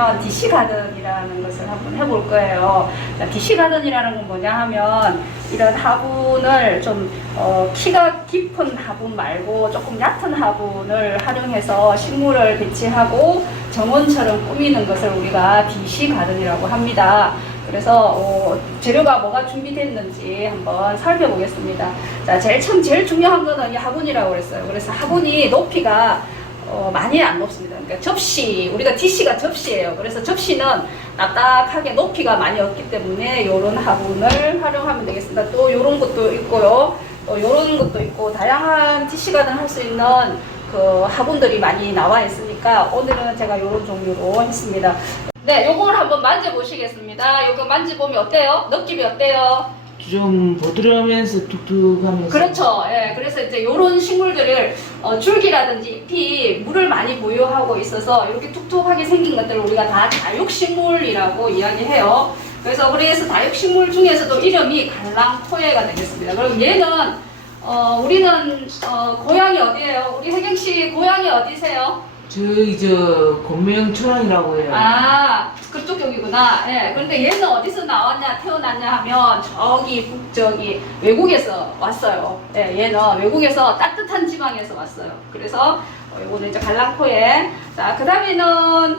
뭐냐면 DC 가든이라는 것을 한번 해볼 거예요. 자, DC 가든이라는 건 뭐냐 하면 이런 화분을 좀 키가 깊은 화분 말고 조금 얕은 화분을 활용해서 식물을 배치하고 정원처럼 꾸미는 것을 우리가 DC 가든이라고 합니다. 그래서 재료가 뭐가 준비됐는지 한번 살펴보겠습니다. 자, 제일 중요한 거는 이 화분이라고 그랬어요. 그래서 화분이 높이가 많이 안 높습니다. 그러니까 접시, 우리가 DC가 접시예요. 그래서 접시는 딱딱하게 높이가 많이 없기 때문에 이런 화분을 활용하면 되겠습니다. 또 이런 것도 있고요. 또 이런 것도 있고 다양한 DC가든 할 수 있는 그 화분들이 많이 나와 있으니까 오늘은 제가 이런 종류로 했습니다. 네, 요걸 한번 만져보시겠습니다. 요거 만져보면 어때요? 느낌이 어때요? 좀 보드라면서 툭툭하면서. 그렇죠. 예, 그래서 이제 요런 식물들을 줄기라든지 잎이 물을 많이 보유하고 있어서 이렇게 툭툭하게 생긴 것들을 우리가 다 다육식물이라고 이야기해요. 그래서 다육식물 중에서도 이름이 갈랑토해가 되겠습니다. 그럼 얘는 우리는 고향이 어디예요? 우리 혜경씨 고향이 어디세요? 저기 곤매형 초랑이라고 해요. 아, 그쪽 쪽이구나. 예. 그런데 얘는 어디서 태어났냐 하면 저기 외국에서 왔어요. 예, 얘는 외국에서 따뜻한 지방에서 왔어요. 그래서 이거는 이제 갈랑코에. 자, 그 다음에는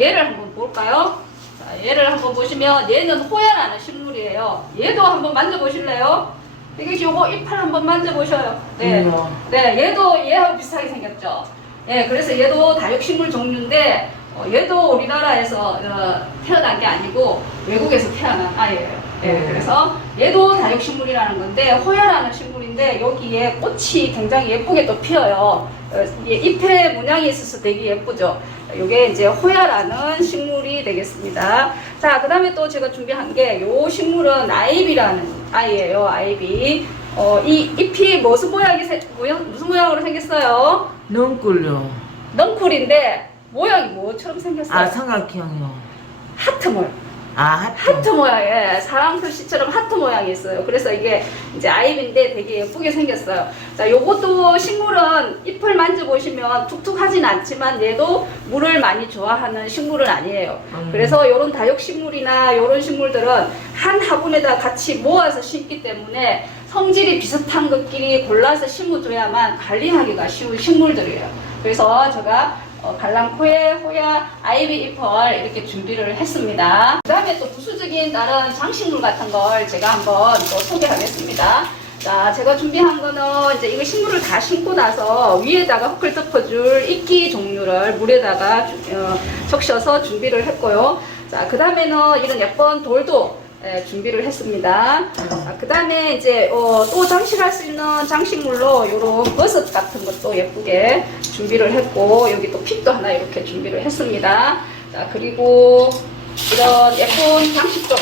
얘를 한번 볼까요? 자, 얘를 한번 보시면 얘는 호야라는 식물이에요. 얘도 한번 만져보실래요? 이게 요거 잎을 한번 만져보셔요. 네. 네, 얘도 얘하고 비슷하게 생겼죠. 예, 그래서 얘도 다육식물 종류인데 얘도 우리나라에서 태어난 게 아니고 외국에서 태어난 아이예요. 예, 그래서 얘도 다육식물이라는 건데 호야라는 식물인데 여기에 꽃이 굉장히 예쁘게 또 피어요. 잎의 모양이 있어서 되게 예쁘죠. 이게 이제 호야라는 식물이 되겠습니다. 자, 그 다음에 또 제가 준비한 게 요 식물은 아이비라는 아이예요. 아이비. 이 잎이 무슨 모양으로 생겼어요? 넝쿨요. 넝쿨인데 모양이 뭐처럼 생겼어요? 아, 삼각형이요. 하트 모양. 아, 하트 모양의 사랑 글씨처럼 하트 모양이 있어요. 그래서 이게 이제 아이비인데 되게 예쁘게 생겼어요. 자, 요것도 식물은 잎을 만져보시면 툭툭하진 않지만 얘도 물을 많이 좋아하는 식물은 아니에요. 그래서 요런 다육식물이나 요런 식물들은 한 화분에다 같이 모아서 심기 때문에 성질이 비슷한 것끼리 골라서 심어줘야만 관리하기가 쉬운 식물들이에요. 그래서 제가 갈랑코에 호야 아이비 잎을 이렇게 준비를 했습니다. 그 다음에 또 부수적인 다른 장식물 같은 걸 제가 한번 또 소개하겠습니다. 자, 제가 준비한 거는 이제 이거 식물을 다 심고 나서 위에다가 흙을 덮어줄 이끼 종류를 물에다가 적셔서 준비를 했고요. 자, 그 다음에는 이런 예쁜 돌도 준비를 했습니다. 그 다음에 이제 또 장식할 수 있는 장식물로 이런 버섯 같은 것도 예쁘게 준비를 했고 여기 또 핏도 하나 이렇게 준비를 했습니다. 자, 그리고 이런 예쁜 장식도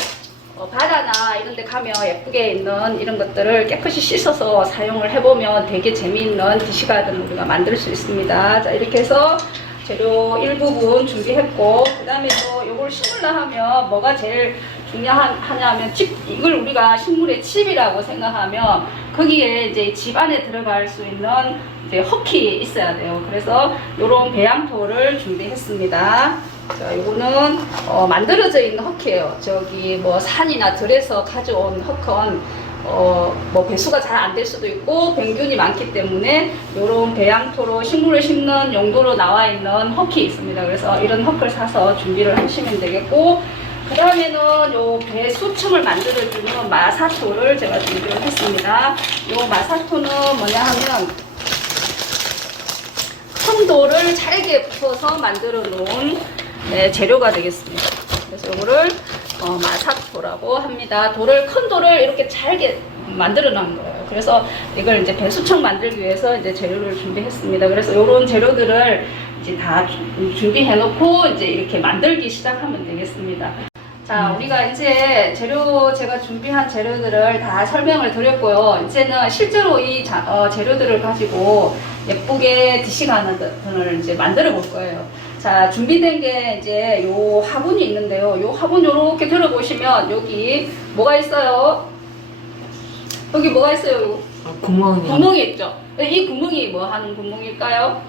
바다나 이런 데 가면 예쁘게 있는 이런 것들을 깨끗이 씻어서 사용을 해보면 되게 재미있는 DC가든을 우리가 만들 수 있습니다. 자, 이렇게 해서 재료 일부분 준비했고 그 다음에 또 이걸 심으려 하면 뭐가 제일 중요하냐면 이걸 우리가 식물의 칩이라고 생각하면 거기에 이제 집 안에 들어갈 수 있는 이제 흙이 있어야 돼요. 그래서 이런 배양토를 준비했습니다. 자, 요거는 만들어져 있는 흙이에요. 저기 뭐 산이나 들에서 가져온 흙은 뭐 배수가 잘 안 될 수도 있고 병균이 많기 때문에 이런 배양토로 식물을 심는 용도로 나와 있는 흙이 있습니다. 그래서 이런 흙을 사서 준비를 하시면 되겠고 그 다음에는 요 배수층을 만들어주는 마사토를 제가 준비를 했습니다. 요 마사토는 뭐냐 하면 큰 돌을 잘게 부숴서 만들어 놓은 재료가 되겠습니다. 그래서 요거를 마사토라고 합니다. 큰 돌을 이렇게 잘게 만들어 놓은 거예요. 그래서 이걸 이제 배수청 만들기 위해서 이제 재료를 준비했습니다. 그래서 이런 재료들을 이제 다 준비해 놓고 이제 이렇게 만들기 시작하면 되겠습니다. 자, 우리가 이제 제가 준비한 재료들을 다 설명을 드렸고요. 이제는 실제로 이 재료들을 가지고 예쁘게 DC가든을 이제 만들어 볼 거예요. 자, 준비된 게 이제 요 화분이 있는데요. 요 화분 요렇게 들어보시면 여기 뭐가 있어요? 여기 뭐가 있어요? 구멍이. 구멍이 있죠? 이 구멍이 뭐 하는 구멍일까요?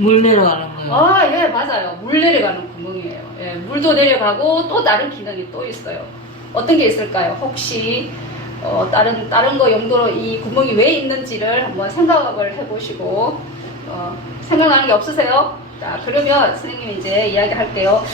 물 내려가는 거예요. 아, 예, 맞아요. 물 내려가는 구멍이에요. 예, 물도 내려가고 또 다른 기능이 또 있어요. 어떤 게 있을까요? 혹시 다른 거 용도로 이 구멍이 왜 있는지를 한번 생각을 해보시고 생각나는 게 없으세요? 자, 그러면 선생님이 이제 이야기할게요.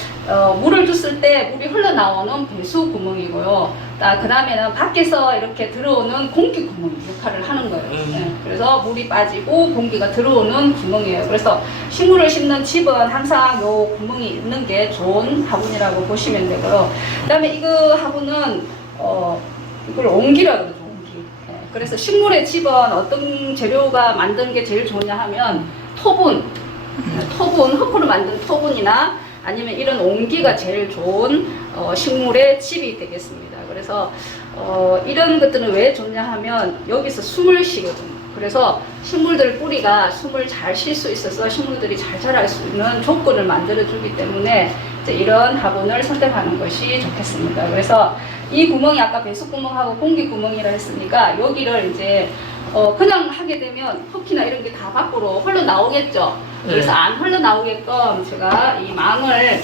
물을 줬을 때 물이 흘러나오는 배수 구멍이고요. 그 다음에는 밖에서 이렇게 들어오는 공기 구멍 역할을 하는 거예요. 네, 그래서 물이 빠지고 공기가 들어오는 구멍이에요. 그래서 식물을 심는 집은 항상 요 구멍이 있는 게 좋은 화분이라고 보시면 되고요. 그 다음에 이거 화분은 이걸 옹기라 그러죠. 옹기. 네, 그래서 식물의 집은 어떤 재료가 만드는 게 제일 좋냐 하면 토분, 흙으로 만든 토분이나 아니면 이런 옹기가 제일 좋은 식물의 집이 되겠습니다. 그래서 이런 것들은 왜 좋냐 하면 여기서 숨을 쉬거든요. 그래서 식물들 뿌리가 숨을 잘 쉴 수 있어서 식물들이 잘 자랄 수 있는 조건을 만들어 주기 때문에 이제 이런 화분을 선택하는 것이 좋겠습니다. 그래서 이 구멍이 아까 배수 구멍하고 공기 구멍이라 했으니까 여기를 이제 그냥 하게 되면 흙이나 이런 게 다 밖으로 흘러나오겠죠. 그래서 안 흘러나오게끔 제가 이 망을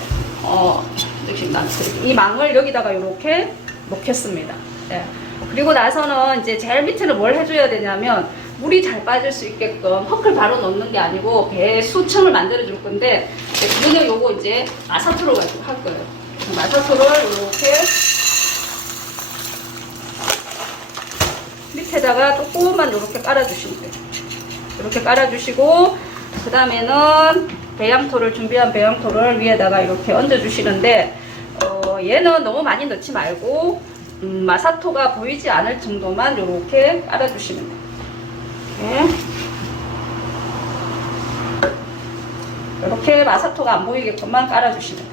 이 망을 여기다가 이렇게 놓겠습니다. 네. 그리고 나서는 이제 제일 밑에는 뭘 해줘야 되냐면 물이 잘 빠질 수 있게끔 흙을 바로 넣는 게 아니고 배수층을 만들어 줄 건데 그거는 요거 이제 마사토로 가지고 할 거예요. 마사토를 이렇게 밑에다가 조금만 이렇게 깔아주시면 돼요. 이렇게 깔아주시고 그 다음에는 배양토를 준비한 배양토를 위에다가 이렇게 얹어주시는데 얘는 너무 많이 넣지 말고 마사토가 보이지 않을 정도만 이렇게 깔아주시면 돼요. 이렇게 마사토가 안 보이게끔만 깔아주시면 돼요.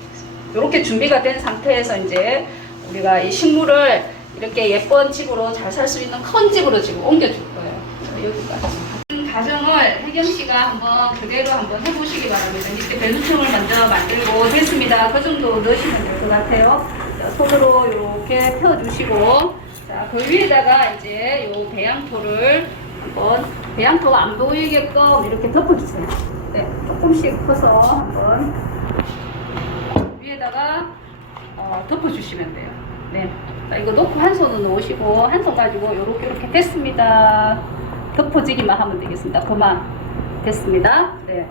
이렇게 준비가 된 상태에서 이제 우리가 이 식물을 이렇게 예쁜 집으로 잘 살 수 있는 큰 집으로 지금 옮겨줄 거예요. 여기까지. 과정을 혜경 씨가 한번 그대로 한번 해보시기 바랍니다. 밑에 배수층을 먼저 만들고 됐습니다. 그 정도 넣으시면 될 것 같아요. 자, 손으로 이렇게 펴주시고, 자, 그 위에다가 이제 요 배양토를 한번 배양토가 안 보이게끔 이렇게 덮어주세요. 네, 조금씩 퍼서 한번 위에다가 덮어주시면 돼요. 네, 자, 이거 놓고 한 손은 놓으시고 한 손 가지고 이렇게 됐습니다. 덮어지기만 하면 되겠습니다. 그만 됐습니다. 네.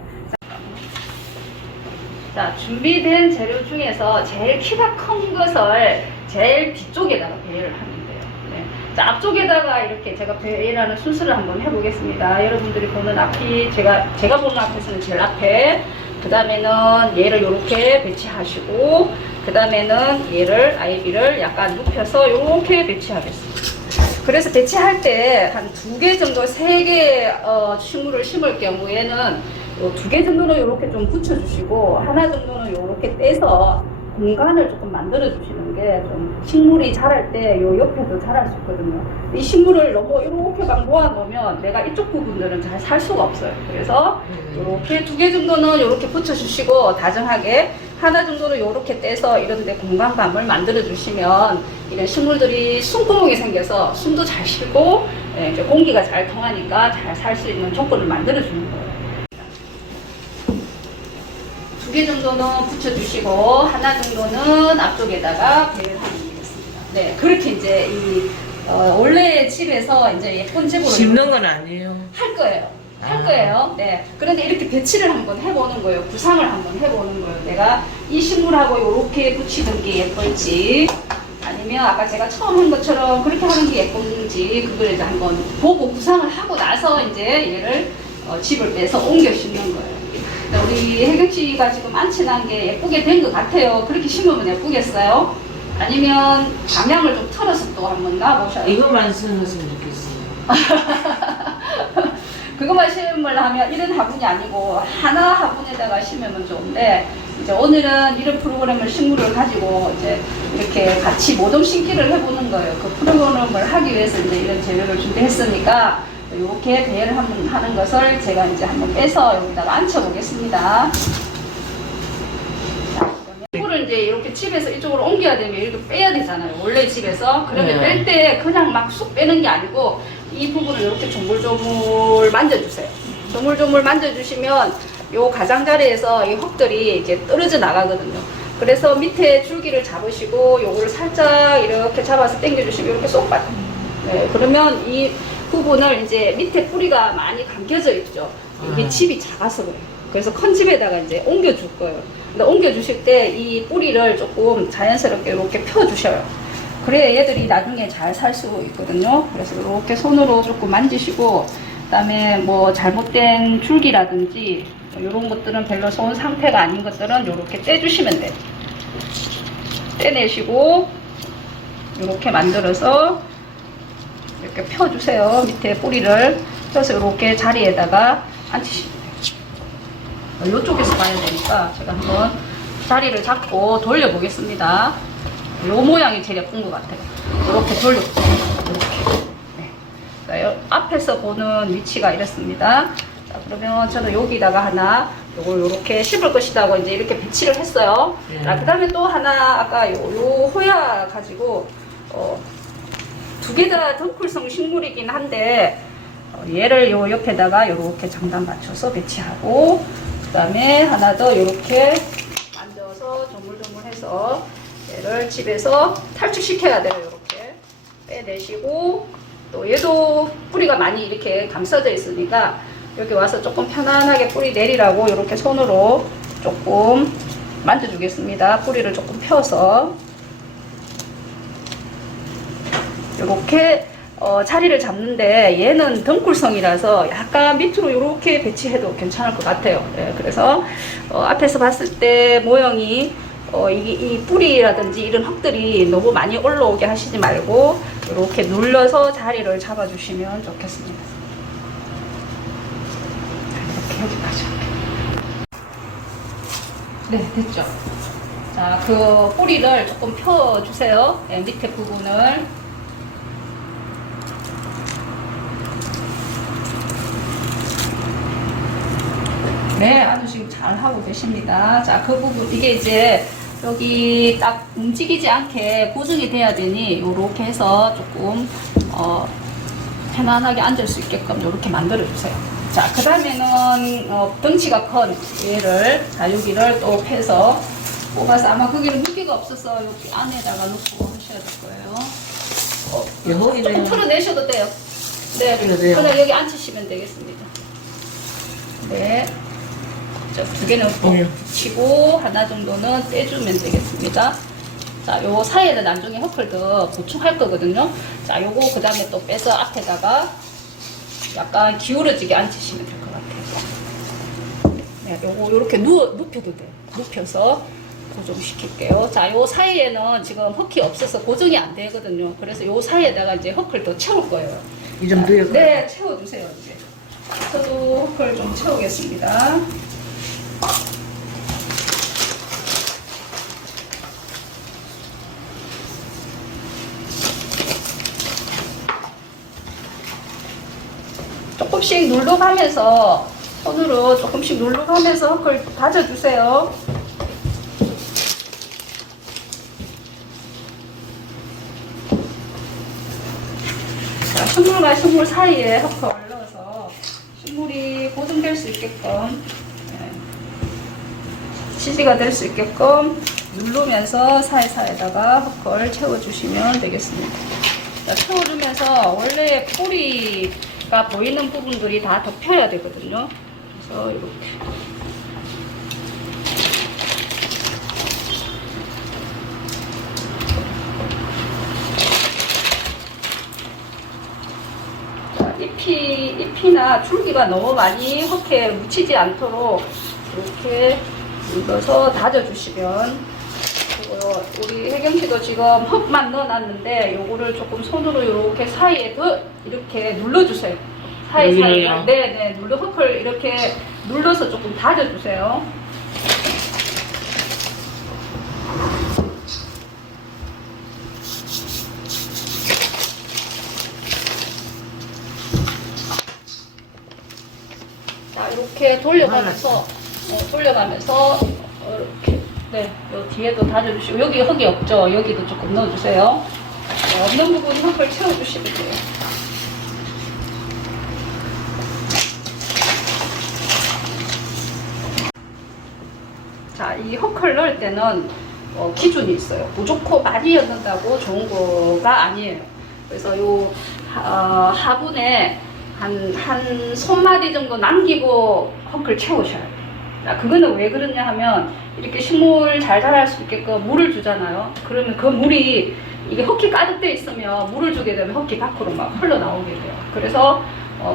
자, 준비된 재료 중에서 제일 키가 큰 것을 제일 뒤쪽에다가 배열을 하면 돼요. 네. 자, 앞쪽에다가 이렇게 제가 배열하는 순서를 한번 해보겠습니다. 여러분들이 보는 앞이 제가 보는 앞에서는 제일 앞에, 그 다음에는 얘를 이렇게 배치하시고, 그 다음에는 얘를 아이비를 약간 눕혀서 이렇게 배치하겠습니다. 그래서 배치할 때 한 2개 정도, 3개 식물을 심을 경우에는 2개 정도는 이렇게 좀 붙여주시고 하나 정도는 이렇게 떼서 공간을 조금 만들어 주시는 게 좀 식물이 자랄 때 요 옆에도 자랄 수 있거든요. 이 식물을 너무 이렇게 막 모아 놓으면 내가 이쪽 부분들은 잘 살 수가 없어요. 그래서 이렇게 2개 정도는 이렇게 붙여주시고 다정하게 하나 정도는 이렇게 떼서 이런 데 공간감을 만들어 주시면 이런 식물들이 숨구멍이 생겨서 숨도 잘 쉬고 이제 공기가 잘 통하니까 잘 살 수 있는 조건을 만들어 주는 거예요. 2개 정도는 붙여주시고 하나 정도는 앞쪽에다가 배열하면 되겠습니다. 네, 그렇게 이제 이 원래 집에서 이제 예쁜 집으로 심는 건 아니에요. 할 거예요. 할 거예요. 네. 그런데 이렇게 배치를 한번 해보는 거예요. 구상을 한번 해보는 거예요. 내가 이 식물하고 이렇게 붙이는 게 예쁠지, 아니면 아까 제가 처음 한 것처럼 그렇게 하는 게 예쁜지, 그걸 이제 한번 보고 구상을 하고 나서 이제 얘를 집을 빼서 옮겨 심는 거예요. 우리 혜경 씨가 지금 안 친한 게 예쁘게 된 것 같아요. 그렇게 심으면 예쁘겠어요? 아니면 방향을 좀 틀어서 또 한번 놔보셔요. 이것만 쓰면 좋겠어요. 그것만 심으려면 이런 화분이 아니고 하나 화분에다가 심으면 좋은데, 이제 오늘은 이런 프로그램을 식물을 가지고 이제 이렇게 같이 모종 심기를 해보는 거예요. 그 프로그램을 하기 위해서 이제 이런 재료를 준비했으니까 이렇게 배열을 하는 것을 제가 이제 한번 빼서 여기다가 앉혀보겠습니다. 식물을 이제 이렇게 집에서 이쪽으로 옮겨야 되면 이렇게 빼야 되잖아요. 원래 집에서. 그런데 뺄 때 그냥 막 쑥 빼는 게 아니고 이 부분을 이렇게 조물조물 만져주세요. 조물조물 만져주시면 요 가장자리에서 이 흙들이 이제 떨어져 나가거든요. 그래서 밑에 줄기를 잡으시고 요거를 살짝 이렇게 잡아서 당겨주시면 이렇게 쏙 빠져. 네, 그러면 이 부분을 이제 밑에 뿌리가 많이 감겨져 있죠. 이게 칩이 작아서 그래요. 그래서 큰 칩에다가 이제 옮겨줄 거예요. 근데 옮겨주실 때 이 뿌리를 조금 자연스럽게 이렇게 펴주셔요. 그래야 얘들이 나중에 잘 살 수 있거든요. 그래서 이렇게 손으로 조금 만지시고, 그 다음에 뭐 잘못된 줄기라든지 이런 것들은 별로 좋은 상태가 아닌 것들은 이렇게 떼주시면 돼요. 떼내시고 이렇게 만들어서 이렇게 펴주세요. 밑에 뿌리를 펴서 이렇게 자리에다가 앉히시면 돼요. 이쪽에서 봐야 되니까 제가 한번 자리를 잡고 돌려보겠습니다. 이 모양이 제일 예쁜 것 같아요. 이렇게 돌려보세요. 이렇게. 네. 자, 앞에서 보는 위치가 이렇습니다. 자, 그러면 저는 여기다가 하나 요걸 이렇게 씹을 것이라고 이제 이렇게 배치를 했어요. 자, 그 다음에 또 하나 아까 요 호야 가지고 두 개 다 덩쿨성 식물이긴 한데 얘를 요 옆에다가 이렇게 장단 맞춰서 배치하고, 그 다음에 하나 더 이렇게 만져서 조물조물해서 얘를 집에서 탈출시켜야 돼요. 이렇게 빼내시고, 또 얘도 뿌리가 많이 이렇게 감싸져 있으니까 여기 와서 조금 편안하게 뿌리 내리라고 이렇게 손으로 조금 만져주겠습니다. 뿌리를 조금 펴서 이렇게 자리를 잡는데, 얘는 덩쿨성이라서 약간 밑으로 이렇게 배치해도 괜찮을 것 같아요. 네, 그래서 앞에서 봤을 때 모형이 이 뿌리라든지 이런 흙들이 너무 많이 올라오게 하시지 말고 이렇게 눌러서 자리를 잡아주시면 좋겠습니다. 이렇게 여기까지. 네, 됐죠. 자, 그 뿌리를 조금 펴주세요. 네, 밑에 부분을. 네, 아주 지금 잘 하고 계십니다. 자, 그 부분, 이게 이제 여기 딱 움직이지 않게 고정이 돼야 되니, 요렇게 해서 조금, 편안하게 앉을 수 있게끔 요렇게 만들어주세요. 자, 그 다음에는, 덩치가 큰 얘를, 자, 여기를 또 패서 뽑아서, 아마 거기는 무게가 없어서 여기 안에다가 넣고 하셔야 될 거예요. 조금 풀어내셔도 돼요. 네, 그냥 여기 앉히시면 되겠습니다. 네. 두 개는 붙이고 하나 정도는 떼주면 되겠습니다. 자, 요 사이에는 나중에 흙을 더 보충할 거거든요. 자, 요거 그 다음에 또 빼서 앞에다가 약간 기울어지게 앉히시면 될 것 같아요. 네, 요거 요렇게 눕혀도 돼요. 눕혀서 고정시킬게요. 자, 요 사이에는 지금 흙이 없어서 고정이 안 되거든요. 그래서 요 사이에다가 이제 흙을 더 채울 거예요. 이 정도요? 네, 채워주세요. 이제 저도 흙을 좀 채우겠습니다. 조금씩 눌러가면서 손으로 조금씩 눌러가면서 흙을 다져주세요. 자, 식물과 식물 사이에 흙을 올려서 식물이 고정될 수 있게끔, 지지가 될 수 있게끔 누르면서 사이사이에다가 흙을 채워주시면 되겠습니다. 자, 채워주면서 원래 뿌리가 보이는 부분들이 다 덮여야 되거든요. 그래서 이렇게. 자, 잎이나 줄기가 너무 많이 흙에 묻히지 않도록 이렇게 눌러서 다져주시면, 그리고 우리 혜경씨도 지금 흙만 넣어놨는데 요거를 조금 손으로 이렇게 사이에 더 이렇게 눌러주세요. 사이사이에. 네네, 흙을 이렇게 눌러서 조금 다져주세요. 자, 이렇게 돌려가면서 이렇게, 네, 요 뒤에도 다져주시고, 여기 흙이 없죠? 여기도 조금 넣어주세요. 네, 없는 부분 흙을 채워주시면 돼요. 자, 이 헛클 넣을 때는 기준이 있어요. 무조건 많이 넣는다고 좋은 거가 아니에요. 그래서 요 하분에 한 손마디 정도 남기고 헛클 채우셔야 돼요. 자, 그거는 왜 그러냐 하면 이렇게 식물 잘 자랄 수 있게끔 물을 주잖아요. 그러면 그 물이 이게 헛기 가득돼 있으면 물을 주게 되면 헛기 밖으로 막 흘러나오게 돼요. 그래서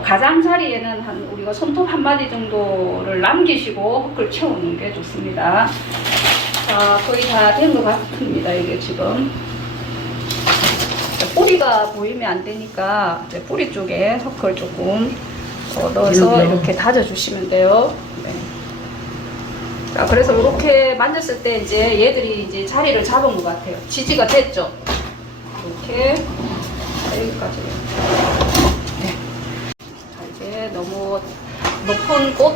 가장자리에는 한 우리가 손톱 한 마디 정도를 남기시고 헛클 채우는 게 좋습니다. 자, 거의 다 된 것 같습니다. 이게 지금 뿌리가 보이면 안 되니까 이제 뿌리 쪽에 헛클 조금 넣어서 이렇게 다져주시면 돼요. 네. 자, 그래서 이렇게 만졌을 때 이제 얘들이 이제 자리를 잡은 것 같아요. 지지가 됐죠? 이렇게. 자, 여기까지. 네. 자, 이제 너무 높은 꽃,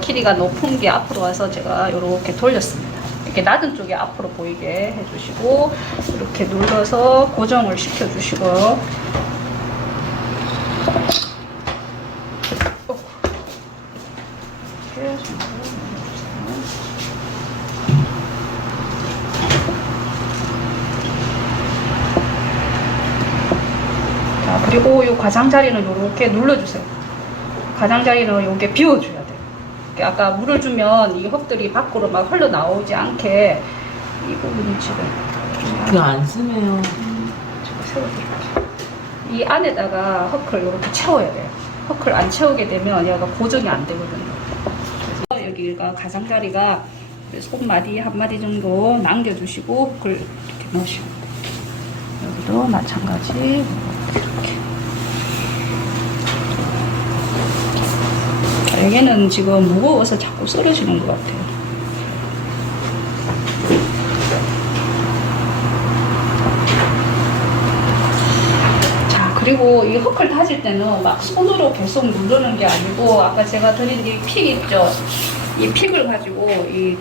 길이가 높은 게 앞으로 와서 제가 이렇게 돌렸습니다. 이렇게 낮은 쪽에 앞으로 보이게 해주시고, 이렇게 눌러서 고정을 시켜주시고요. 이렇게 좀 자, 그리고 이 가장자리는 이렇게 눌러주세요. 가장자리는 이렇게 비워줘야 돼요. 아까 물을 주면 이 흙들이 밖으로 막 흘러나오지 않게 이 부분이 지금 그거 안 쓰네요. 제가 세워드릴게요. 이 안에다가 흙을 이렇게 채워야 돼요. 흙을 안 채우게 되면 얘가 고정이 안 되거든요. 그래서 여기가 가장자리가 손마디 한 마디 정도 남겨주시고 흙을 이렇게 넣으시고 여기도 마찬가지 이렇게. 얘는 지금 무거워서 자꾸 쓰러지는 것 같아요. 자, 그리고 이 흙을 다질 때는 막 손으로 계속 누르는 게 아니고 아까 제가 드린 이 픽 있죠? 이 픽을 가지고 이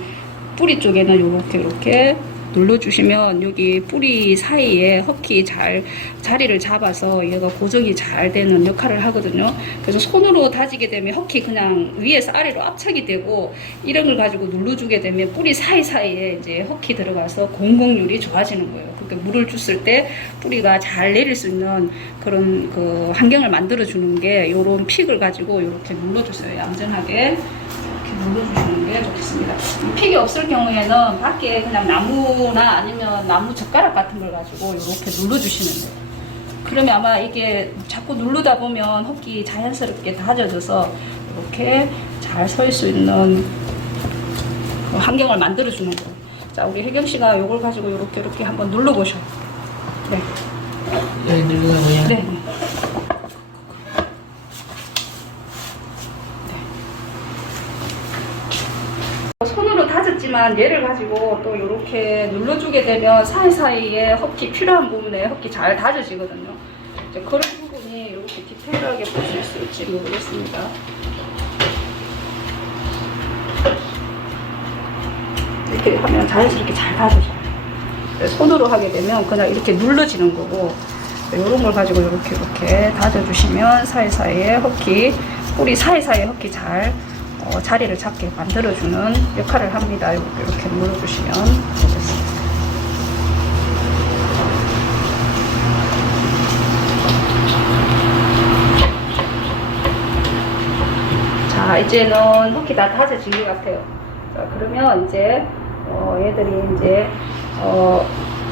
뿌리 쪽에는 이렇게 눌러주시면 여기 뿌리 사이에 흙이 잘 자리를 잡아서 얘가 고정이 잘 되는 역할을 하거든요. 그래서 손으로 다지게 되면 흙이 그냥 위에서 아래로 압착이 되고 이런 걸 가지고 눌러주게 되면 뿌리 사이사이에 이제 흙이 들어가서 공공률이 좋아지는 거예요. 그러니까 물을 줬을 때 뿌리가 잘 내릴 수 있는 그런 그 환경을 만들어주는 게 이런 픽을 가지고 이렇게 눌러주세요. 얌전하게. 눌러주시는 게 좋겠습니다. 픽이 없을 경우에는 밖에 그냥 나무나 아니면 나무 젓가락 같은 걸 가지고 이렇게 눌러주시면 돼요. 그러면 아마 이게 자꾸 누르다 보면 흙이 자연스럽게 다져져서 이렇게 잘 설 수 있는 환경을 만들어주는 거예요. 자, 우리 혜경 씨가 이걸 가지고 이렇게 한번 눌러보셔요. 네. 여기 누르고요. 네. 손으로 다졌지만 얘를 가지고 또 이렇게 눌러주게 되면 사이사이에 흙이 필요한 부분에 흙이 잘 다져지거든요. 이제 그런 부분이 이렇게 디테일하게 보실 수 있을지 모르겠습니다. 이렇게 하면 자연스럽게 잘 다져져요. 손으로 하게 되면 그냥 이렇게 눌러지는 거고 이런 걸 가지고 이렇게 다져주시면 사이사이에 흙이 뿌리 사이사이에 흙이 잘 자리를 잡게 만들어주는 역할을 합니다. 이렇게 눌러주시면 되겠습니다. 자, 이제는 흙이 다 다져진 것 같아요. 자, 그러면 이제 얘들이 이제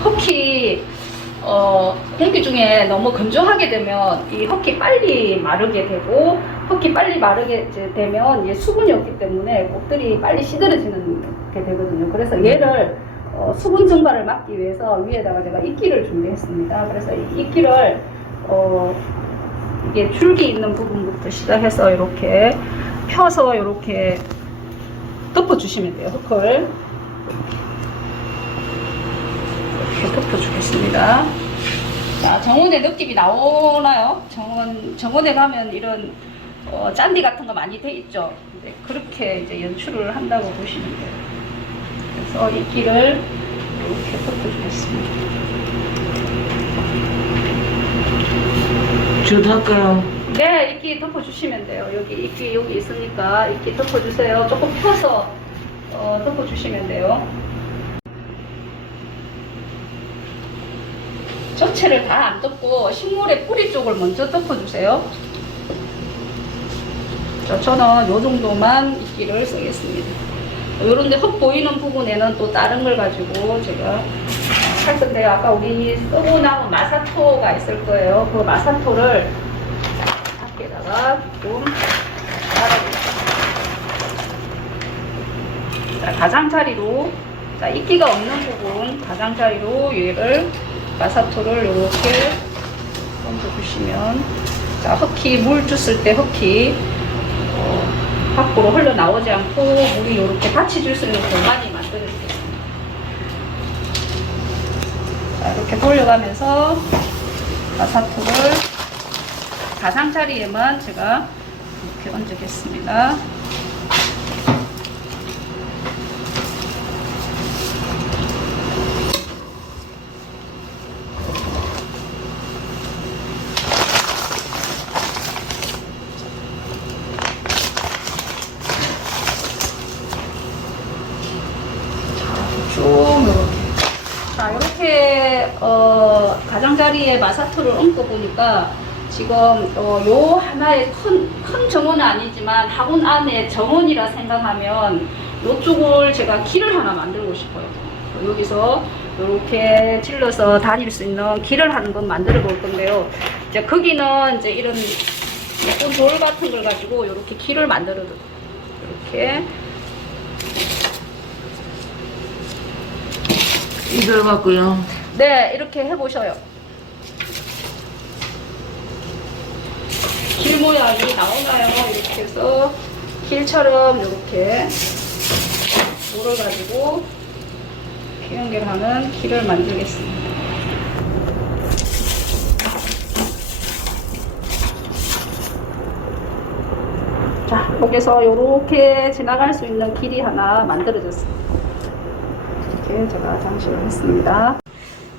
흙이 공기 중에 너무 건조하게 되면 이 흙이 빨리 마르게 되고 흙이 빨리 마르게 되면 이제 수분이 없기 때문에 꽃들이 빨리 시들어지는 게 되거든요. 그래서 얘를 수분 증발을 막기 위해서 위에다가 제가 이끼를 준비했습니다. 그래서 이 이끼를 이게 줄기 있는 부분부터 시작해서 이렇게 펴서 이렇게 덮어주시면 돼요. 흙을 이렇게 덮어주겠습니다. 자, 정원의 느낌이 나오나요? 정원에 가면 이런 짠디 같은 거 많이 돼 있죠. 근데 그렇게 이제 연출을 한다고 보시면 돼요. 그래서 이끼를 이렇게 덮어주겠습니다. 저도 할까요? 네, 이끼 덮어주시면 돼요. 여기 이끼 여기 있으니까 이끼 덮어주세요. 조금 펴서 덮어주시면 돼요. 전체를 다 안 덮고 식물의 뿌리 쪽을 먼저 덮어주세요. 자, 저는 요 정도만 이끼를 쓰겠습니다. 요런데 흙 보이는 부분에는 또 다른 걸 가지고 제가 할 건데요. 아까 우리 쓰고 남은 마사토가 있을 거예요. 그 마사토를 밖에다가 조금 깔아주세요. 자, 가장자리로, 자, 이끼가 없는 부분 가장자리로 얘를 마사토를 이렇게 얹어주시면, 자, 흙이 물 줬을 때 흙이 밖으로 흘러나오지 않고 물이 이렇게 받쳐줄 수 있는 공간이 만들어지겠습니다. 자, 이렇게 돌려가면서 마사토를 가장자리에만 제가 이렇게 얹겠습니다. 쭉 이렇게. 자, 이렇게 가장자리에 마사토를 얹고 보니까 지금 요 하나의 큰 정원은 아니지만 화분 안에 정원이라 생각하면 요쪽을 제가 길을 하나 만들고 싶어요. 여기서 이렇게 찔러서 다닐 수 있는 길을 한번 만들어 볼 건데요. 이제 거기는 이제 이런 예쁜 돌 같은 걸 가지고 이렇게 길을 만들어 둬요. 이렇게. 이걸 갖고요. 네, 이렇게 해보셔요. 길 모양이 나오나요? 이렇게 해서 길처럼 이렇게 돌을 가지고 이렇게 연결하는 길을 만들겠습니다. 자, 여기서 이렇게 지나갈 수 있는 길이 하나 만들어졌습니다. 이렇게 제가 장식을 했습니다.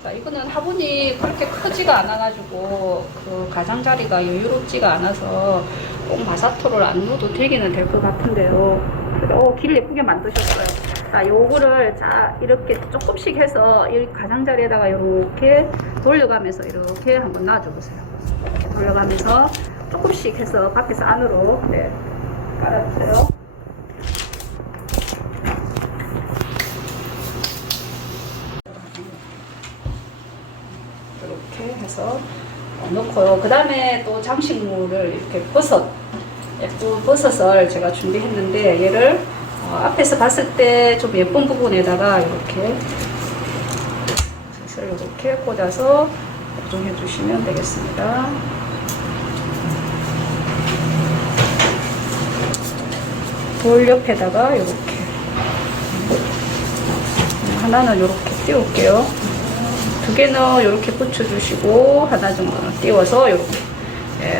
자, 이거는 화분이 그렇게 크지가 않아가지고 그 가장자리가 여유롭지가 않아서 꼭 마사토를 안 넣어도 되기는 될 것 같은데요. 길 예쁘게 만드셨어요. 자, 요거를 자 이렇게 조금씩 해서 이 가장자리에다가 이렇게 돌려가면서 이렇게 한번 놔줘 보세요. 이렇게 돌려가면서 조금씩 해서 밖에서 안으로 깔아주세요. 이렇게 해서 넣고요. 그 다음에 또 장식물을 이렇게 예쁜 버섯을 제가 준비했는데 얘를 앞에서 봤을 때 좀 예쁜 부분에다가 이렇게 붓을 이렇게 꽂아서 고정해 주시면 되겠습니다. 돌 옆에다가 이렇게 하나는 이렇게 띄울게요. 두 개는 이렇게 붙여주시고 하나 정도는 띄워서 이렇게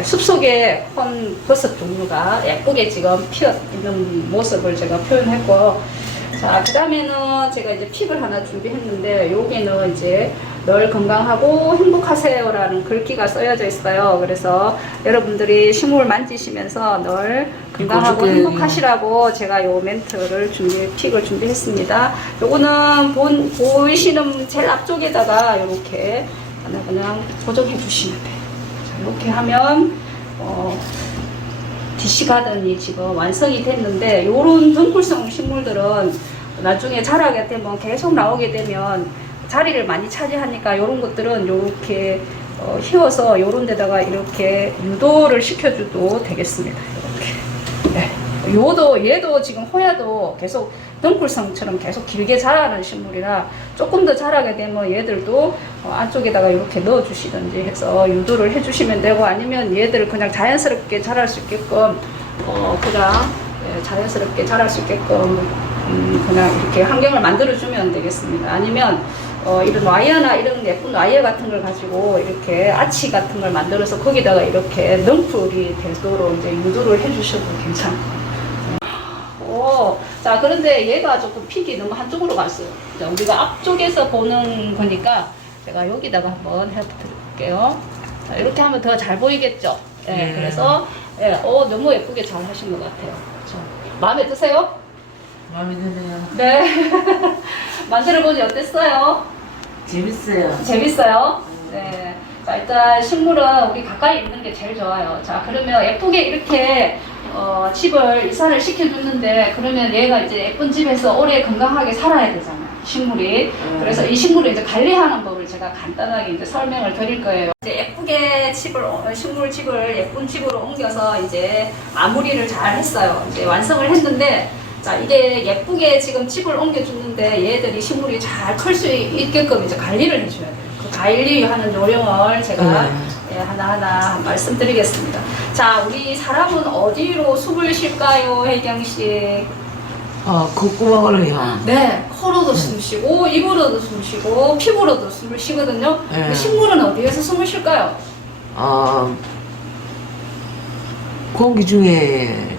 숲속에 큰 버섯 종류가 예쁘게 지금 피어 있는 모습을 제가 표현했고, 자, 그 다음에는 제가 이제 픽을 하나 준비했는데 여기는 이제 늘 건강하고 행복하세요라는 글귀가 써여져 있어요. 그래서 여러분들이 식물 만지시면서 늘 건강하고 행복하시라고 제가 요 멘트를 픽을 준비했습니다. 요거는 보이시는 제일 앞쪽에다가 이렇게 그냥 고정해 주시면 돼요. 자, 이렇게 하면 DC 가든이 지금 완성이 됐는데, 요런 덩굴성 식물들은 나중에 자라게 되면 계속 나오게 되면 자리를 많이 차지하니까 이런 것들은 이렇게 휘어서 이런 데다가 이렇게 유도를 시켜줘도 되겠습니다. 이렇게. 네. 얘도 지금 호야도 계속 덩굴성처럼 계속 길게 자라는 식물이라 조금 더 자라게 되면 얘들도 안쪽에다가 이렇게 넣어주시든지 해서 유도를 해주시면 되고, 아니면 얘들을 그냥 자연스럽게 자랄 수 있게끔 자연스럽게 자랄 수 있게끔 그냥 이렇게 환경을 만들어주면 되겠습니다. 아니면 이런 와이어나 이런 예쁜 와이어 같은 걸 가지고 이렇게 아치 같은 걸 만들어서 거기다가 이렇게 넝풀이 되도록 이제 유도를 해주셔도 괜찮아요. 자, 그런데 얘가 조금 픽이 너무 한쪽으로 갔어요. 자, 우리가 앞쪽에서 보는 거니까 제가 여기다가 한번 해드릴게요. 자, 이렇게 하면 더 잘 보이겠죠? 그래서 너무 예쁘게 잘 하신 것 같아요. 그렇죠? 마음에 드세요? 마음에 드네요. 네. 만들어보니 어땠어요? 재밌어요. 재밌어요? 네. 자, 일단 식물은 우리 가까이 있는 게 제일 좋아요. 자, 그러면 예쁘게 이렇게 집을 이사를 시켜줬는데, 그러면 얘가 이제 예쁜 집에서 오래 건강하게 살아야 되잖아요. 식물이. 그래서 이 식물을 이제 관리하는 법을 제가 간단하게 이제 설명을 드릴 거예요. 이제 예쁘게 식물 집을 예쁜 집으로 옮겨서 이제 마무리를 잘 했어요. 이제 완성을 했는데, 자, 이게 예쁘게 지금 집을 옮겨주는데 얘들이 식물이 잘 클 수 있게끔 이제 관리를 해줘야 돼요. 그 관리하는 요령을 제가 예, 하나하나 말씀드리겠습니다. 자, 우리 사람은 어디로 숨을 쉴까요, 혜경 씨? 콧구멍으로요. 네, 코로도 숨 쉬고, 입으로도 숨 쉬고, 피부로도 숨을 쉬거든요. 네. 근데 식물은 어디에서 숨을 쉴까요? 공기 중에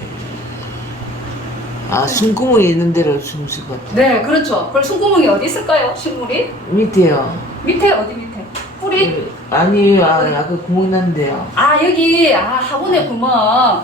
숨구멍이 있는 데로 숨 쉴 것 같아요. 네, 그렇죠. 그럼 숨구멍이 어디 있을까요, 식물이? 밑에요. 밑에, 어디 밑에? 뿌리? 아니, 아까 구멍 났는데요. 여기, 화분의 구멍.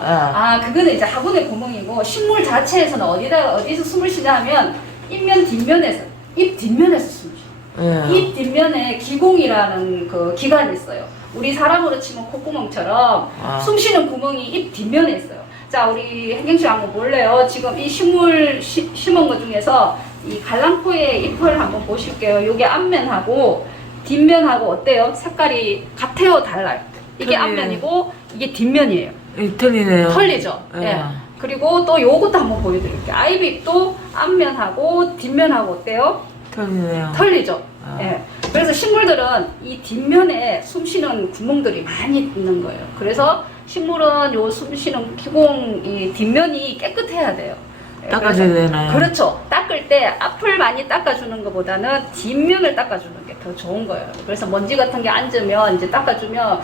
그거는 이제 화분의 구멍이고, 식물 자체에서는 어디서 숨을 쉬냐 하면, 잎면 뒷면에서, 잎 뒷면에서 숨을 쉬어요. 잎 뒷면에 기공이라는 그 기관이 있어요. 우리 사람으로 치면 콧구멍처럼 숨 쉬는 구멍이 잎 뒷면에 있어요. 자, 우리 혜경 씨 한번 볼래요? 지금 이 식물 심은 것 중에서 이 갈랑코의 잎을 한번 보실게요. 요게 앞면하고 뒷면하고 어때요? 색깔이 같아요, 달라요? 이게 앞면이고 이게 뒷면이에요. 틀리네요. 털리죠? 예. 그리고 또 요것도 한번 보여드릴게요. 아이비도 앞면하고 뒷면하고 어때요? 틀리네요. 털리죠? 예. 그래서 식물들은 이 뒷면에 숨 쉬는 구멍들이 많이 있는 거예요. 그래서 식물은 요 숨 쉬는 기공 이 뒷면이 깨끗해야 돼요. 예, 닦아줘야 되나요? 그렇죠. 닦을 때 앞을 많이 닦아주는 것보다는 뒷면을 닦아주는 게 더 좋은 거예요. 그래서 먼지 같은 게 앉으면 이제 닦아주면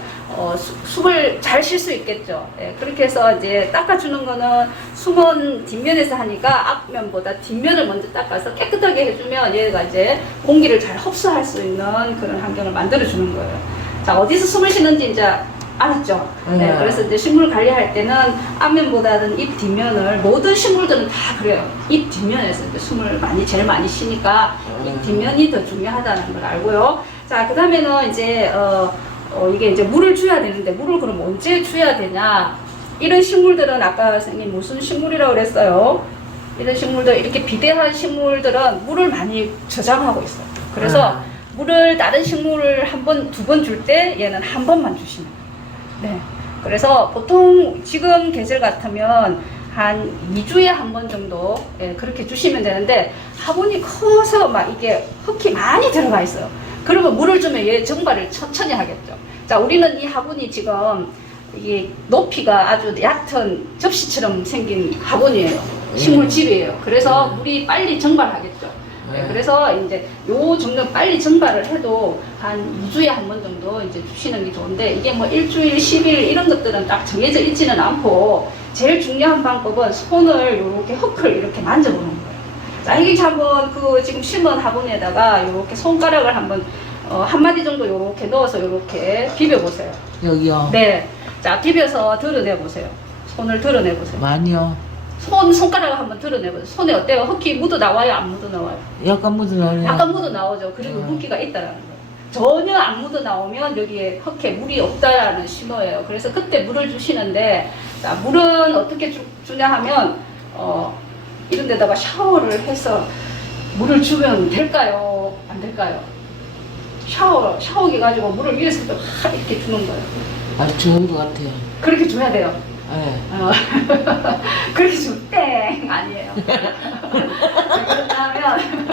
숨을 잘 쉴 수 있겠죠. 예, 그렇게 해서 이제 닦아주는 거는 숨은 뒷면에서 하니까 앞면보다 뒷면을 먼저 닦아서 깨끗하게 해주면 얘가 이제 공기를 잘 흡수할 수 있는 그런 환경을 만들어주는 거예요. 자, 어디서 숨을 쉬는지 이제 알았죠? 네, 그래서 이제 식물 관리할 때는 앞면보다는 잎 뒷면을, 모든 식물들은 다 그래요. 잎 뒷면에서 이제 숨을 제일 많이 쉬니까 잎 뒷면이 더 중요하다는 걸 알고요. 자, 그 다음에는 이제, 이게 이제 물을 줘야 되는데, 물을 그럼 언제 줘야 되냐? 이런 식물들은 아까 선생님 무슨 식물이라고 그랬어요? 이런 식물들, 이렇게 비대한 식물들은 물을 많이 저장하고 있어요. 그래서 물을 다른 식물을 한 번, 두 번 줄 때 얘는 한 번만 주시면 돼요. 네. 그래서 보통 지금 계절 같으면 한 2주에 한 번 정도 그렇게 주시면 되는데, 화분이 커서 막 이게 흙이 많이 들어가 있어요. 그러면 물을 주면 얘 증발을 천천히 하겠죠. 자, 우리는 이 화분이 지금 이게 높이가 아주 얕은 접시처럼 생긴 화분이에요. 식물집이에요. 그래서 물이 빨리 증발하겠죠. 네, 그래서 이제 요 정도 빨리 증발을 해도 한 2주에 한 번 정도 이제 주시는 게 좋은데, 이게 뭐 일주일, 10일 이런 것들은 딱 정해져 있지는 않고, 제일 중요한 방법은 손을 이렇게 흙을 이렇게 만져보는 거예요. 자, 이게 한번 그 지금 심은 화분에다가 이렇게 손가락을 한번 한 마디 정도 이렇게 넣어서 이렇게 비벼보세요. 여기요? 네. 자, 비벼서 드러내보세요. 손을 드러내보세요. 많이요. 손가락을 한번 드러내보세요. 손에 어때요? 흙이 묻어 나와요? 안 묻어 나와요? 약간 묻어 나오네요. 약간 묻어 나오죠. 그리고 물기가 있다라는 거예요. 전혀 안 묻어 나오면 여기에 흙에 물이 없다라는 신호예요. 그래서 그때 물을 주시는데, 자, 물은 어떻게 주냐 하면 이런 데다가 샤워를 해서 물을 주면 될까요? 안 될까요? 샤워기 가지고 물을 위에서 확 이렇게 주는 거예요. 아주 좋은 것 같아요. 그렇게 줘야 돼요. 네. 그렇게 주면 땡! 아니에요. 그렇다면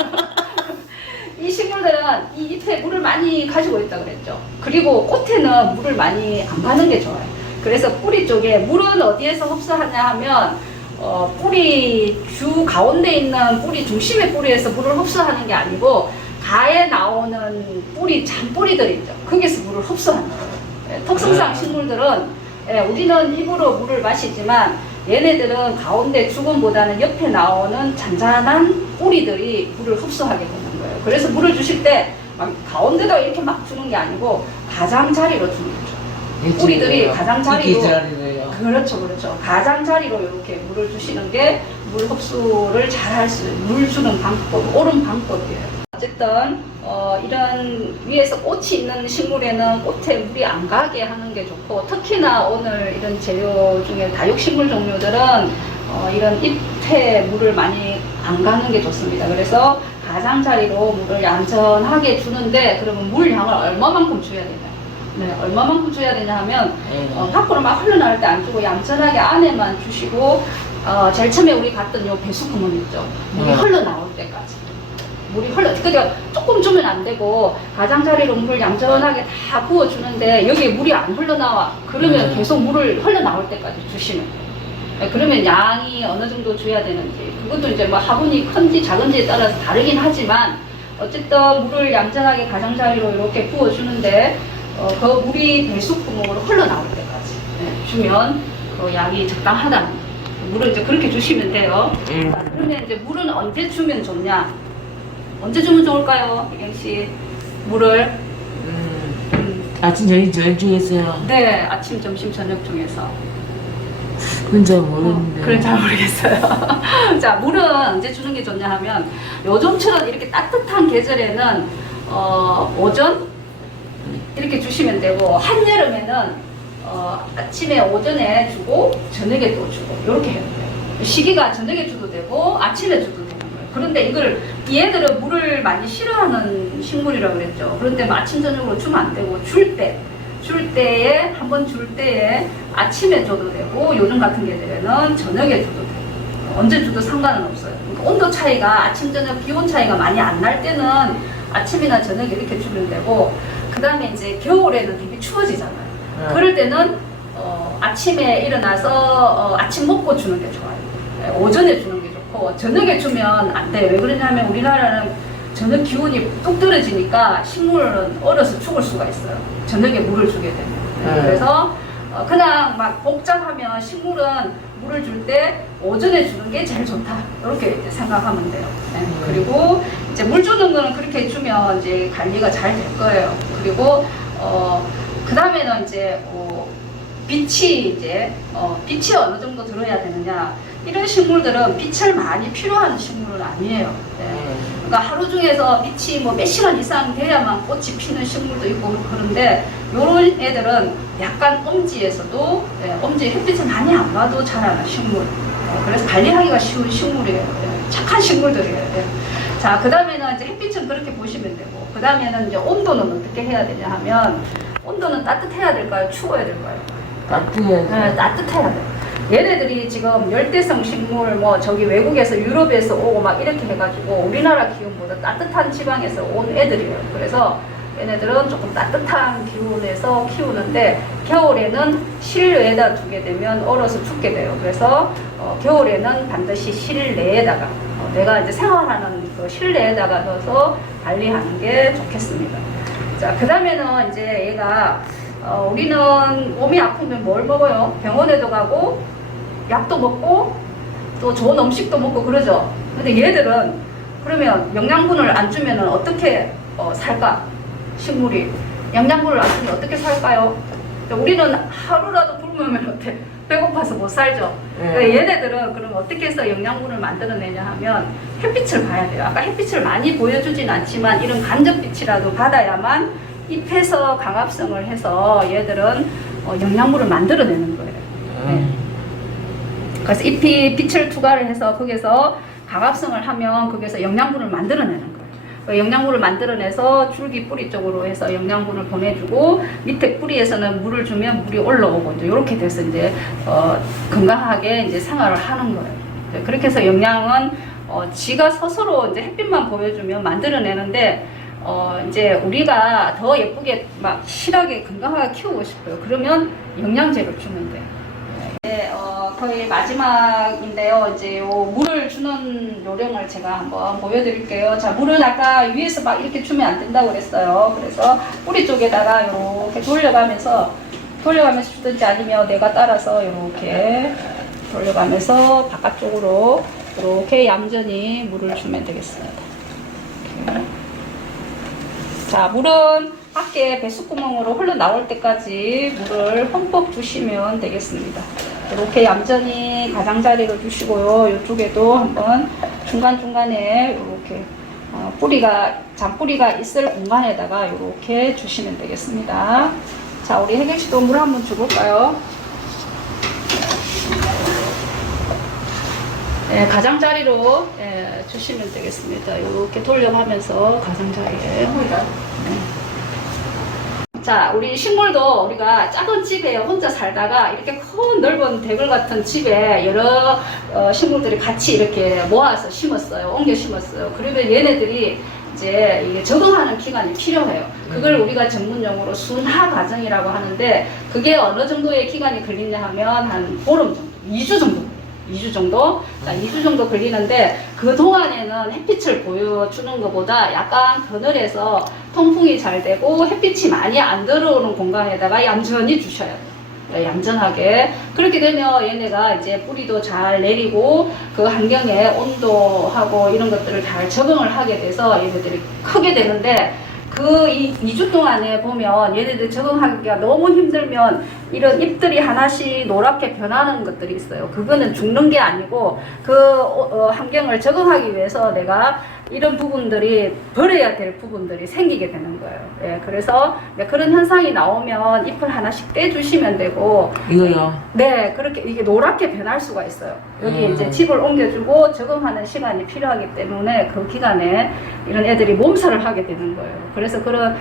이 식물들은 이 잎에 물을 많이 가지고 있다고 그랬죠. 그리고 꽃에는 물을 많이 안 가는 게 좋아요. 그래서 뿌리 쪽에 물은 어디에서 흡수하냐 하면 뿌리 주 가운데 있는 뿌리 중심의 뿌리에서 물을 흡수하는 게 아니고, 가에 나오는 뿌리, 잔뿌리들 있죠. 거기서 물을 흡수하는 거예요. 특성상 식물들은 우리는 입으로 물을 마시지만 얘네들은 가운데 주근보다는 옆에 나오는 잔잔한 뿌리들이 물을 흡수하게 되는 거예요. 그래서 물을 주실 때 막 가운데다 이렇게 막 주는 게 아니고 가장자리로 주는 거죠. 뿌리들이 가장자리로. 그렇죠. 가장자리로 이렇게 물을 주시는 게 물 흡수를 잘 할 수, 물 주는 방법, 옳은 방법이에요. 어쨌든 이런 위에서 꽃이 있는 식물에는 꽃에 물이 안 가게 하는 게 좋고, 특히나 오늘 이런 재료 중에 다육식물 종류들은 이런 잎에 물을 많이 안 가는 게 좋습니다. 그래서 가장자리로 물을 얌전하게 주는데, 그러면 물량을 얼마만큼 줘야 되냐? 네, 얼마만큼 줘야 되냐 하면 밖으로 막 흘러나올 때 안 주고 얌전하게 안에만 주시고, 제일 처음에 우리 갔던 요 배수구멍 있죠? 물이 흘러나올 때까지. 물이 그러니까 조금 주면 안 되고, 가장자리로 물 얌전하게 다 부어주는데 여기에 물이 안 흘러나와. 그러면 계속 물을 흘러나올 때까지 주시면 돼요. 네, 그러면 양이 어느 정도 줘야 되는지, 그것도 이제 뭐 화분이 큰지 작은지에 따라서 다르긴 하지만, 어쨌든 물을 얌전하게 가장자리로 이렇게 부어주는데, 그 물이 배수구멍으로 흘러나올 때까지 주면 그 양이 적당하다는 거예요. 물을 이제 그렇게 주시면 돼요. 자, 그러면 이제 물은 언제 주면 좋냐? 언제 주면 좋을까요, 이경씨? 물을? 아침, 저녁 중에서요. 네, 아침, 점심, 저녁 중에서. 그건 잘 모르는데. 그건 잘 모르겠어요. 자, 물은 언제 주는 게 좋냐 하면, 요즘처럼 이렇게 따뜻한 계절에는 오전? 이렇게 주시면 되고, 한여름에는 아침에 오전에 주고 저녁에 또 주고 이렇게 해야 돼요. 시기가 저녁에 줘도 되고 아침에 줘도 되는 거예요. 그런데 얘들은 물을 많이 싫어하는 식물이라고 그랬죠. 그런데 아침 저녁으로 주면 안 되고, 줄 때에 한번 줄 때에 아침에 줘도 되고, 요즘 같은 계절에는 저녁에 줘도 되고, 언제 줘도 상관은 없어요. 그러니까 온도 차이가 아침 저녁 기온 차이가 많이 안 날 때는 아침이나 저녁에 이렇게 주면 되고, 그 다음에 이제 겨울에는 되게 추워지잖아요. 그럴 때는 아침에 일어나서 아침 먹고 주는 게 좋아요. 네, 오전에 주는 게 좋고, 저녁에 주면 안 돼요. 왜 그러냐면 우리나라는 저녁 기온이 뚝 떨어지니까 식물은 얼어서 죽을 수가 있어요. 저녁에 물을 주게 되면. 네, 그래서 그냥 막 복잡하면 식물은 물을 줄 때 오전에 주는 게 제일 좋다. 이렇게 생각하면 돼요. 네, 그리고 이제 물 주는 거는 그렇게 주면 이제 관리가 잘 될 거예요. 그리고 그 다음에는 이제 빛이 어느 정도 들어야 되느냐. 이런 식물들은 빛을 많이 필요한 식물은 아니에요. 네. 그러니까 하루 중에서 빛이 뭐 몇 시간 이상 돼야만 꽃이 피는 식물도 있고 그런데, 요런 애들은 약간 엄지에서도 엄지 햇빛을 많이 안 봐도 자라는 식물. 그래서 관리하기가 쉬운 식물이에요. 착한 식물들이에요. 자, 그 다음에는 이제 햇빛은 그렇게 보시면 되고, 그 다음에는 이제 온도는 어떻게 해야 되냐 하면, 온도는 따뜻해야 될까요? 추워야 될까요? 따뜻해야 네, 따뜻해야 돼요. 얘네들이 지금 열대성 식물, 뭐 저기 외국에서 유럽에서 오고 막 이렇게 해가지고 우리나라 기온보다 따뜻한 지방에서 온 애들이에요. 그래서 얘네들은 조금 따뜻한 기온에서 키우는데, 겨울에는 실내에다 두게 되면 얼어서 죽게 돼요. 그래서 겨울에는 반드시 실내에다가 내가 이제 생활하는 그 실내에다가 넣어서 관리하는 게 좋겠습니다. 자, 그 다음에는 이제 얘가 우리는 몸이 아프면 뭘 먹어요? 병원에도 가고 약도 먹고 또 좋은 음식도 먹고 그러죠. 근데 얘들은 그러면 영양분을 안 주면 어떻게 살까? 식물이 영양분을 안 주면 어떻게 살까요? 우리는 하루라도 굶으면 어때? 배고파서 못 살죠. 얘네들은 그럼 어떻게 해서 영양분을 만들어내냐 하면 햇빛을 봐야 돼요. 아까 햇빛을 많이 보여주진 않지만 이런 간접빛이라도 받아야만 잎에서 강합성을 해서 얘들은 영양분을 만들어내는 거예요. 네. 그래서 잎이 빛을 투과를 해서 거기서 강합성을 하면 거기서 영양분을 만들어내는 거예요. 영양분을 만들어내서 줄기 뿌리 쪽으로 해서 영양분을 보내주고, 밑에 뿌리에서는 물을 주면 물이 올라오고 이제 이렇게 돼서 이제 건강하게 이제 생활을 하는 거예요. 그렇게 해서 영양은 지가 스스로 이제 햇빛만 보여주면 만들어내는데, 이제 우리가 더 예쁘게 막 실하게 건강하게 키우고 싶어요. 그러면 영양제를 주면 돼요. 네, 거의 마지막인데요. 이제 요 물을 주는 요령을 제가 한번 보여드릴게요. 자, 물은 아까 위에서 막 이렇게 주면 안 된다고 그랬어요. 그래서 뿌리 쪽에다가 이렇게 돌려가면서 주든지, 아니면 내가 따라서 이렇게 돌려가면서 바깥쪽으로 이렇게 얌전히 물을 주면 되겠습니다. 이렇게. 자, 물은 밖에 배수구멍으로 흘러나올 때까지 물을 흠뻑 주시면 되겠습니다. 이렇게 얌전히 가장자리로 주시고요. 이쪽에도 한번 중간중간에 이렇게 잔뿌리가 있을 공간에다가 이렇게 주시면 되겠습니다. 자, 우리 혜경 씨도 물 한번 줘볼까요? 네, 가장자리로 주시면 되겠습니다. 이렇게 돌려가면서 가장자리에. 자, 우리 식물도 우리가 작은 집에 혼자 살다가 이렇게 큰 넓은 대글 같은 집에 여러 식물들이 같이 이렇게 모아서 심었어요. 옮겨 심었어요. 그러면 얘네들이 이제 이게 적응하는 기간이 필요해요. 그걸 우리가 전문용어로 순화 과정이라고 하는데, 그게 어느 정도의 기간이 걸리냐 하면 한 보름 정도, 2주 정도. 2주 정도? 자, 2주 정도 걸리는데, 그 동안에는 햇빛을 보여주는 것보다 약간 그늘에서 통풍이 잘 되고 햇빛이 많이 안 들어오는 공간에다가 얌전히 주셔야 돼요. 얌전하게. 그렇게 되면 얘네가 이제 뿌리도 잘 내리고 그 환경에 온도하고 이런 것들을 잘 적응을 하게 돼서 얘네들이 크게 되는데, 그 2주 동안에 보면 얘네들 적응하기가 너무 힘들면 이런 잎들이 하나씩 노랗게 변하는 것들이 있어요. 그거는 죽는 게 아니고 그 환경을 적응하기 위해서 내가 이런 부분들이 버려야 될 부분들이 생기게 되는 거예요. 예, 그래서 그런 현상이 나오면 잎을 하나씩 떼주시면 되고. 이거요? 네, 그렇게 이게 노랗게 변할 수가 있어요. 여기 이제 집을 옮겨주고 적응하는 시간이 필요하기 때문에 그 기간에 이런 애들이 몸살을 하게 되는 거예요. 그래서 그런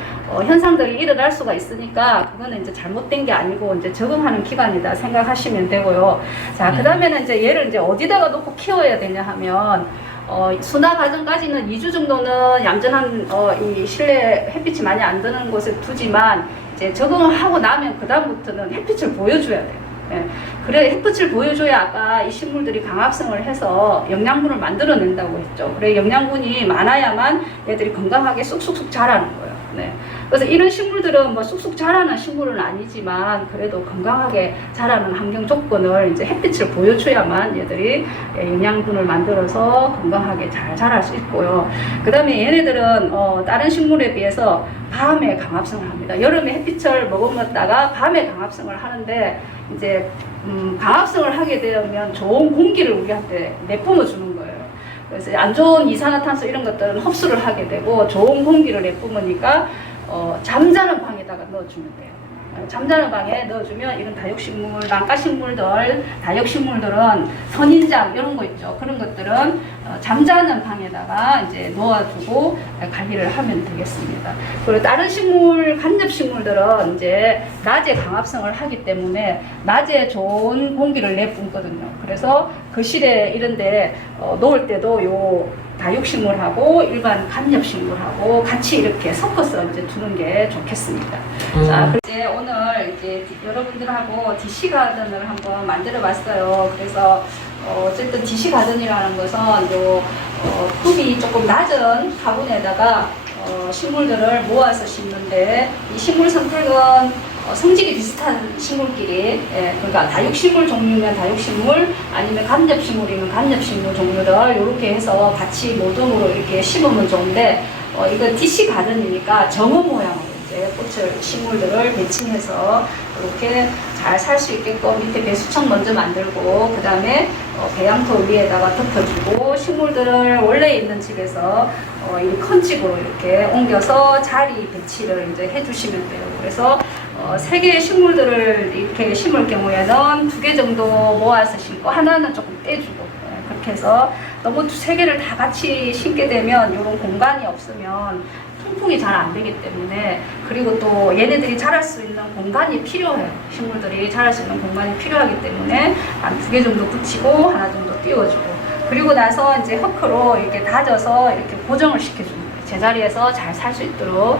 현상들이 일어날 수가 있으니까 그거는 이제 잘못된 게 아니고 이제 적응하는 기간이다 생각하시면 되고요. 자, 그 다음에는 이제 얘를 이제 어디다가 놓고 키워야 되냐 하면, 순화 과정까지는 2주 정도는 얌전한 이 실내 햇빛이 많이 안 드는 곳에 두지만, 이제 적응을 하고 나면 그 다음부터는 햇빛을 보여줘야 돼요. 예. 그래 햇빛을 보여줘야 아까 이 식물들이 강합성을 해서 영양분을 만들어낸다고 했죠. 그래 영양분이 많아야만 얘들이 건강하게 쑥쑥쑥 자라는 거예요. 네. 그래서 이런 식물들은 뭐 쑥쑥 자라는 식물은 아니지만 그래도 건강하게 자라는 환경 조건을 이제 햇빛을 보여줘야만 얘들이 영양분을 만들어서 건강하게 잘 자랄 수 있고요. 그 다음에 얘네들은 다른 식물에 비해서 밤에 강합성을 합니다. 여름에 햇빛을 머금었다가 밤에 강합성을 하는데, 이제 강합성을 하게 되면 좋은 공기를 우리한테 내뿜어 주는 거예요. 그래서 안 좋은 이산화탄소 이런 것들은 흡수를 하게 되고 좋은 공기를 내뿜으니까 잠자는 방에다가 넣어주면 돼요. 잠자는 방에 넣어주면 이런 다육식물, 난가식물들, 다육식물들은 선인장 이런 거 있죠. 그런 것들은 잠자는 방에다가 이제 놓아주고 관리를 하면 되겠습니다. 그리고 다른 식물, 간접식물들은 이제 낮에 강합성을 하기 때문에 낮에 좋은 공기를 내뿜거든요. 그래서 거실에 이런데 놓을 때도 요 다육식물하고 일반 간접식물하고 같이 이렇게 섞어서 이제 두는 게 좋겠습니다. 자, 이제 오늘 이제 여러분들하고 DC 가든을 한번 만들어 봤어요. 그래서 어쨌든 DC 가든이라는 것은 요 굽이 조금 낮은 화분에다가 식물들을 모아서 심는데, 이 식물 선택은 성질이 비슷한 식물끼리, 그러니까 다육식물 종류면 다육식물, 아니면 간접식물이면 간접식물 종류를 이렇게 해서 같이 모둠으로 이렇게 심으면 좋은데, 이거 DC 가든이니까 정원 모양으로 이제 꽃을, 식물들을 배치해서 이렇게 잘 살 수 있게끔 밑에 배수청 먼저 만들고, 그 다음에 배양토 위에다가 덮어주고, 식물들을 원래 있는 집에서 이 큰 집으로 이렇게 옮겨서 자리 배치를 이제 해주시면 돼요. 그래서 3개의 식물들을 이렇게 심을 경우에는 2개 정도 모아서 심고 하나는 조금 떼주고, 그렇게 해서 너무 3개를 다 같이 심게 되면 이런 공간이 없으면 통풍이 잘 안 되기 때문에, 그리고 또 얘네들이 자랄 수 있는 공간이 필요해요. 식물들이 자랄 수 있는 공간이 필요하기 때문에 한 2개 정도 붙이고 하나 정도 띄워주고, 그리고 나서 이제 흙으로 이렇게 다져서 이렇게 고정을 시켜주는 거예요. 제자리에서 잘 살 수 있도록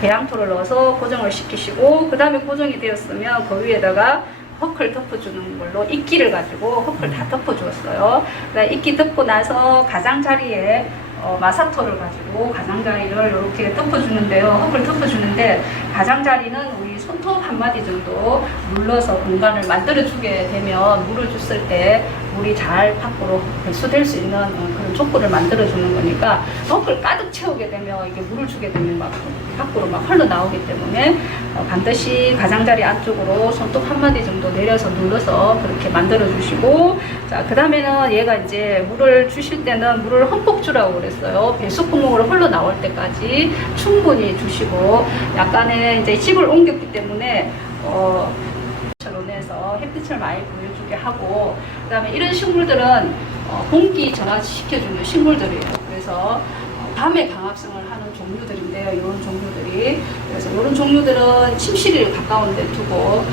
배양토를 넣어서 고정을 시키시고, 그 다음에 고정이 되었으면 그 위에다가 흙을 덮어주는 걸로 이끼를 가지고 흙을 다 덮어주었어요. 이끼 덮고 나서 가장자리에 마사토를 가지고 가장자리를 이렇게 덮어주는데요. 흙을 덮어주는데, 가장자리는 우리 손톱 한 마디 정도 눌러서 공간을 만들어주게 되면, 물을 줬을 때 물이 잘 밖으로 배수될 수 있는 그런 족구를 만들어주는 거니까 桶을 가득 채우게 되면 이게 물을 주게 되면 막 밖으로 막 흘러나오기 때문에 반드시 가장자리 안쪽으로 손톱 한 마디 정도 내려서 눌러서 그렇게 만들어 주시고, 자, 그 다음에는 얘가 이제 물을 주실 때는 물을 흠뻑 주라고 그랬어요. 배수구멍으로 흘러나올 때까지 충분히 주시고, 약간의 이제 집을 옮겼기 때문에 내서 햇빛을 많이 보여주게 하고, 그 다음에 이런 식물들은 공기 전환시켜주는 식물들이에요. 그래서 밤에 강합성을 하는 종류들인데요. 이런 종류들이. 그래서 이런 종류들은 침실이 가까운 데 두고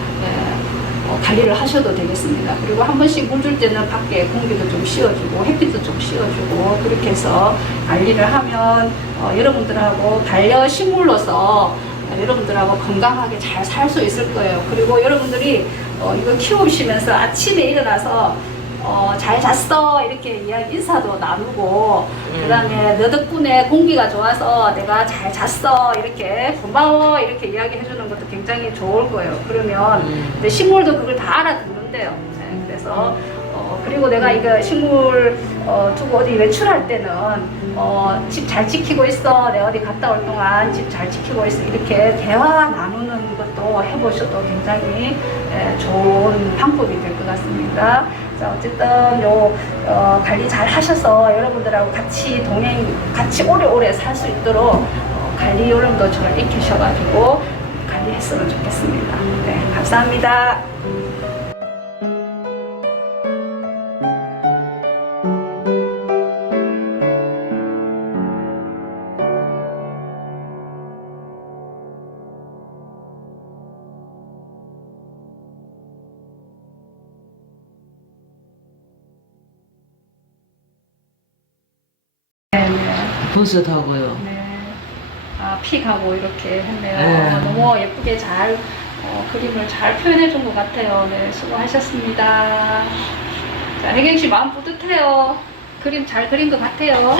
관리를 하셔도 되겠습니다. 그리고 한 번씩 물 줄 때는 밖에 공기도 좀 씌워주고 햇빛도 좀 씌워주고 그렇게 해서 관리를 하면 여러분들하고 반려식물로서 여러분들하고 건강하게 잘 살 수 있을 거예요. 그리고 여러분들이 이거 키우시면서 아침에 일어나서 잘 잤어 이렇게 인사도 나누고, 그 다음에 너 덕분에 공기가 좋아서 내가 잘 잤어 이렇게 고마워 이렇게 이야기 해주는 것도 굉장히 좋을 거예요. 그러면 근데 식물도 그걸 다 알아듣는데요. 네, 그래서 그리고 내가 이거 식물 두고 어디 외출할 때는 집 잘 지키고 있어, 내가 어디 갔다 올 동안 집 잘 지키고 있어 이렇게 대화 나누는 것도 해보셔도 굉장히 좋은 방법이 될 것 같습니다. 자, 어쨌든 관리 잘 하셔서 여러분들하고 같이 같이 오래오래 살 수 있도록 관리 요령도 잘 익히셔가지고 관리했으면 좋겠습니다. 네, 감사합니다. 버섯하고요. 네. 아, 픽하고 이렇게 했네요. 네. 너무 예쁘게 잘 그림을 잘 표현해 준 것 같아요. 네, 수고하셨습니다. 자, 혜경 씨 마음 뿌듯해요. 그림 잘 그린 것 같아요.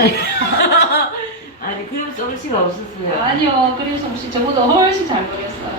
아니 그림 솜씨가 없었어요. 아니요, 그림 솜씨 저보다 훨씬 잘 그렸어요.